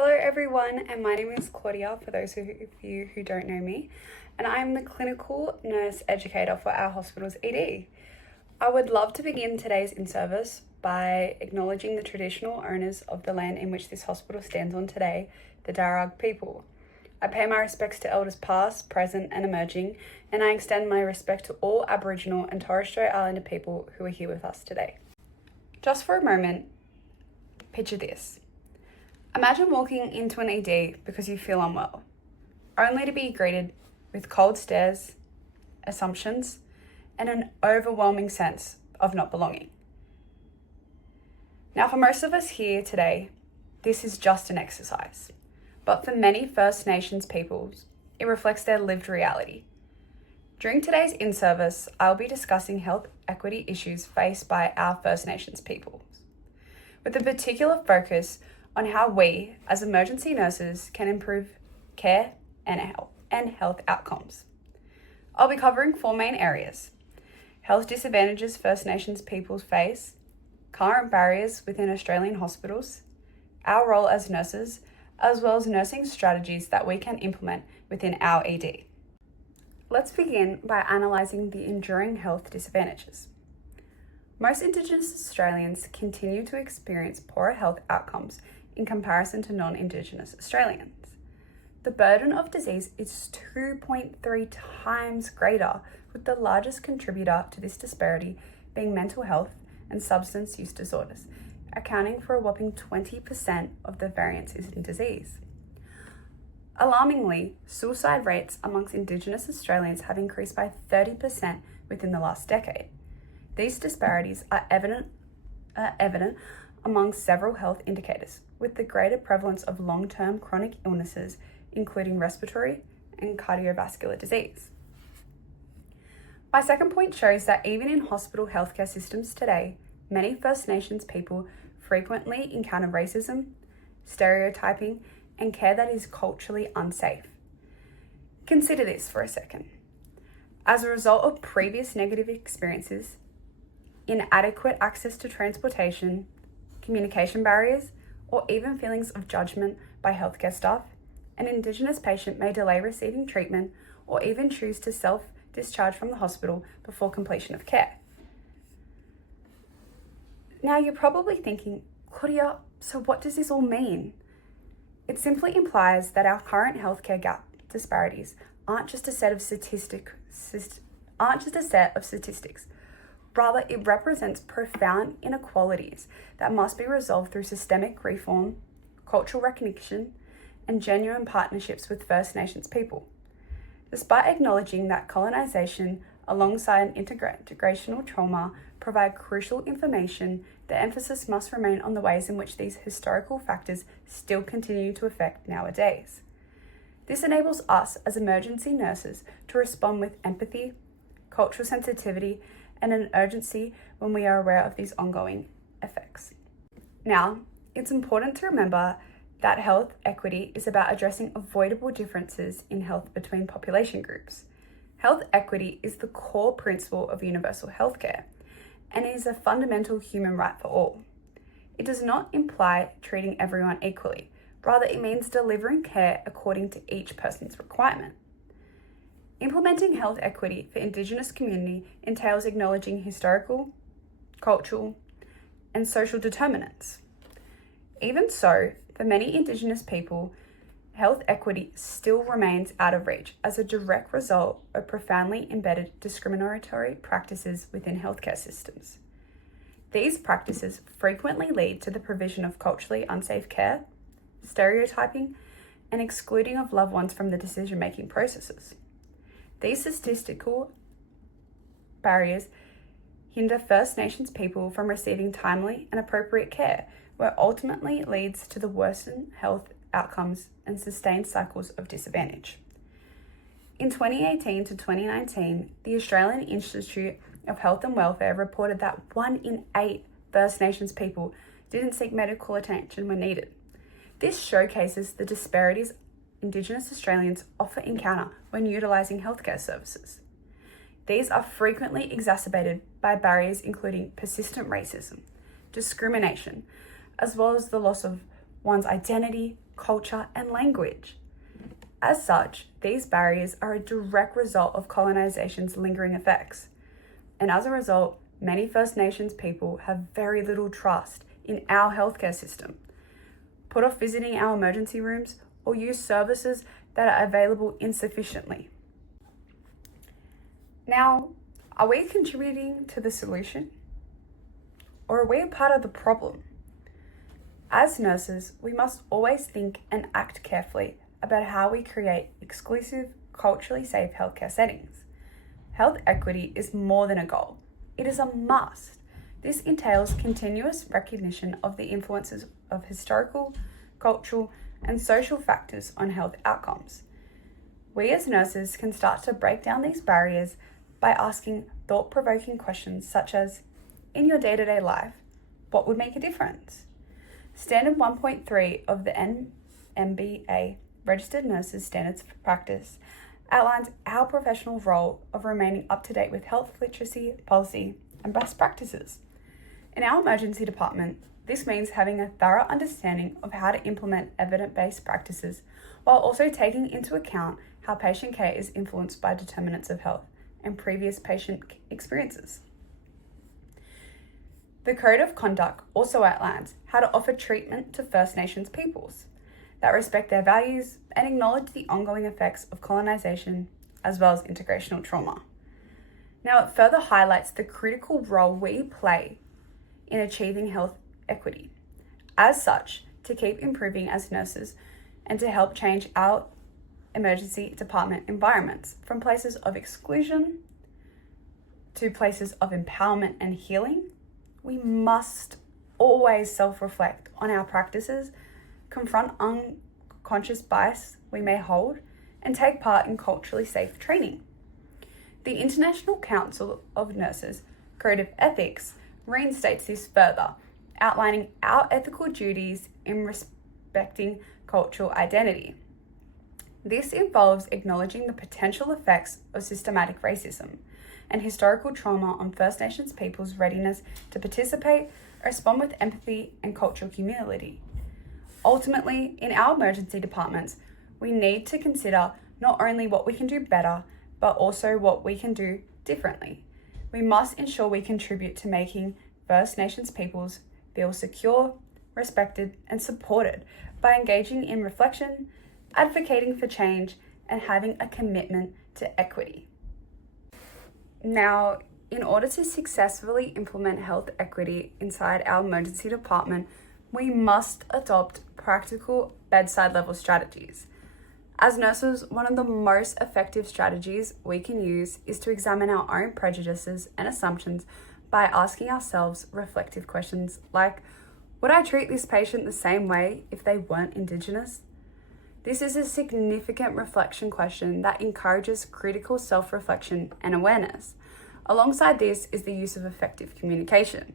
Hello everyone, and my name is Claudia, for those of you who don't know me, and I'm the clinical nurse educator for our hospital's ED. I would love to begin today's in-service by acknowledging the traditional owners of the land in which this hospital stands on today, the Darug people. I pay my respects to elders past, present and emerging, and I extend my respect to all Aboriginal and Torres Strait Islander people who are here with us today. Just for a moment, picture this. Imagine walking into an ED because you feel unwell, only to be greeted with cold stares, assumptions, and an overwhelming sense of not belonging. Now, for most of us here today, this is just an exercise, but for many First Nations peoples, it reflects their lived reality. During today's in-service, I'll be discussing health equity issues faced by our First Nations peoples, with a particular focus on how we, as emergency nurses, can improve care and health outcomes. I'll be covering 4 main areas: health disadvantages First Nations peoples face, current barriers within Australian hospitals, our role as nurses, as well as nursing strategies that we can implement within our ED. Let's begin by analysing the enduring health disadvantages. Most Indigenous Australians continue to experience poorer health outcomes in comparison to non-Indigenous Australians. The burden of disease is 2.3 times greater, with the largest contributor to this disparity being mental health and substance use disorders, accounting for a whopping 20% of the variances in disease. Alarmingly, suicide rates amongst Indigenous Australians have increased by 30% within the last decade. These disparities are evident among several health indicators, with the greater prevalence of long-term chronic illnesses, including respiratory and cardiovascular disease. My second point shows that even in hospital healthcare systems today, many First Nations people frequently encounter racism, stereotyping, and care that is culturally unsafe. Consider this for a second. As a result of previous negative experiences, inadequate access to transportation, communication barriers, or even feelings of judgment by healthcare staff, an Indigenous patient may delay receiving treatment or even choose to self-discharge from the hospital before completion of care. Now you're probably thinking, Claudia, so what does this all mean? It simply implies that our current healthcare gap disparities aren't just a set of statistics. Rather, it represents profound inequalities that must be resolved through systemic reform, cultural recognition, and genuine partnerships with First Nations people. Despite acknowledging that colonisation alongside integrational trauma provide crucial information, the emphasis must remain on the ways in which these historical factors still continue to affect nowadays. This enables us as emergency nurses to respond with empathy, cultural sensitivity, and an urgency when we are aware of these ongoing effects. Now, it's important to remember that health equity is about addressing avoidable differences in health between population groups. Health equity is the core principle of universal healthcare and is a fundamental human right for all. It does not imply treating everyone equally. Rather, it means delivering care according to each person's requirement. Implementing health equity for Indigenous community entails acknowledging historical, cultural, and social determinants. Even so, for many Indigenous people, health equity still remains out of reach as a direct result of profoundly embedded discriminatory practices within healthcare systems. These practices frequently lead to the provision of culturally unsafe care, stereotyping, and excluding of loved ones from the decision-making processes. These statistical barriers hinder First Nations people from receiving timely and appropriate care, where ultimately leads to the worsened health outcomes and sustained cycles of disadvantage. In 2018 to 2019, the Australian Institute of Health and Welfare reported that 1 in 8 First Nations people didn't seek medical attention when needed. This showcases the disparities Indigenous Australians often encounter when utilising healthcare services. These are frequently exacerbated by barriers including persistent racism, discrimination, as well as the loss of one's identity, culture, and language. As such, these barriers are a direct result of colonization's lingering effects. And as a result, many First Nations people have very little trust in our healthcare system, put off visiting our emergency rooms, or use services that are available insufficiently. Now, are we contributing to the solution? Or are we a part of the problem? As nurses, we must always think and act carefully about how we create exclusive, culturally safe healthcare settings. Health equity is more than a goal. It is a must. This entails continuous recognition of the influences of historical, cultural, and social factors on health outcomes. We as nurses can start to break down these barriers by asking thought-provoking questions such as, in your day-to-day life, what would make a difference? Standard 1.3 of the NMBA, Registered Nurses Standards for Practice, outlines our professional role of remaining up to date with health literacy, policy, and best practices. In our emergency department, this means having a thorough understanding of how to implement evidence-based practices while also taking into account how patient care is influenced by determinants of health and previous patient experiences. The Code of Conduct also outlines how to offer treatment to First Nations peoples that respect their values and acknowledge the ongoing effects of colonization as well as integrational trauma. Now, it further highlights the critical role we play in achieving health equity. As such, to keep improving as nurses and to help change our emergency department environments from places of exclusion to places of empowerment and healing, we must always self-reflect on our practices, confront unconscious bias we may hold, and take part in culturally safe training. The International Council of Nurses Code of Ethics reinstates this further, outlining our ethical duties in respecting cultural identity. This involves acknowledging the potential effects of systematic racism and historical trauma on First Nations people's readiness to participate, respond with empathy, and cultural humility. Ultimately, in our emergency departments, we need to consider not only what we can do better, but also what we can do differently. We must ensure we contribute to making First Nations peoples feel secure, respected, and supported by engaging in reflection, advocating for change, and having a commitment to equity. Now, in order to successfully implement health equity inside our emergency department, we must adopt practical bedside level strategies. As nurses, one of the most effective strategies we can use is to examine our own prejudices and assumptions by asking ourselves reflective questions like, would I treat this patient the same way if they weren't Indigenous? This is a significant reflection question that encourages critical self-reflection and awareness. Alongside this is the use of effective communication.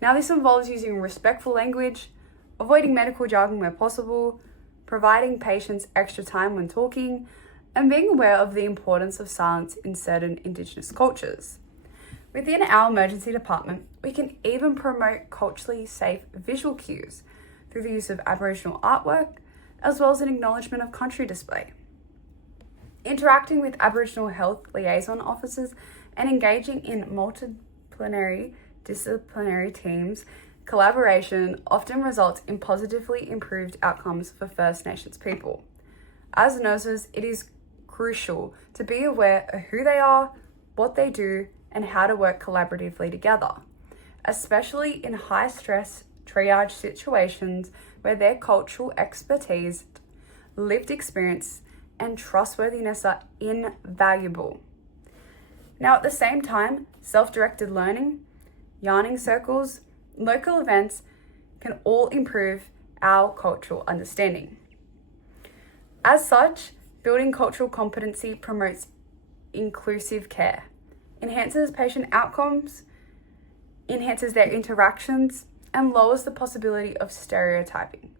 Now, this involves using respectful language, avoiding medical jargon where possible, providing patients extra time when talking, and being aware of the importance of silence in certain Indigenous cultures. Within our emergency department, we can even promote culturally safe visual cues through the use of Aboriginal artwork, as well as an acknowledgement of country display. Interacting with Aboriginal health liaison officers and engaging in multidisciplinary teams, collaboration often results in positively improved outcomes for First Nations people. As nurses, it is crucial to be aware of who they are, what they do, and how to work collaboratively together, especially in high-stress triage situations where their cultural expertise, lived experience, and trustworthiness are invaluable. Now, at the same time, self-directed learning, yarning circles, local events can all improve our cultural understanding. As such, building cultural competency promotes inclusive care, enhances patient outcomes, enhances their interactions, and lowers the possibility of stereotyping.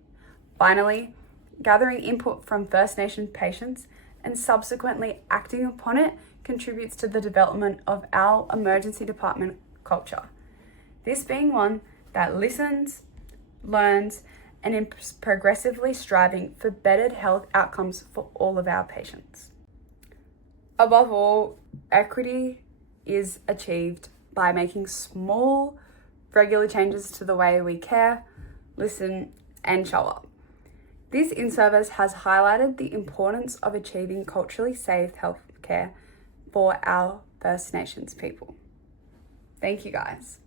Finally, gathering input from First Nation patients and subsequently acting upon it contributes to the development of our emergency department culture. This being one that listens, learns, and in progressively striving for better health outcomes for all of our patients. Above all, equity is achieved by making small, regular changes to the way we care, listen, and show up. This in-service has highlighted the importance of achieving culturally safe healthcare for our First Nations people. Thank you, guys.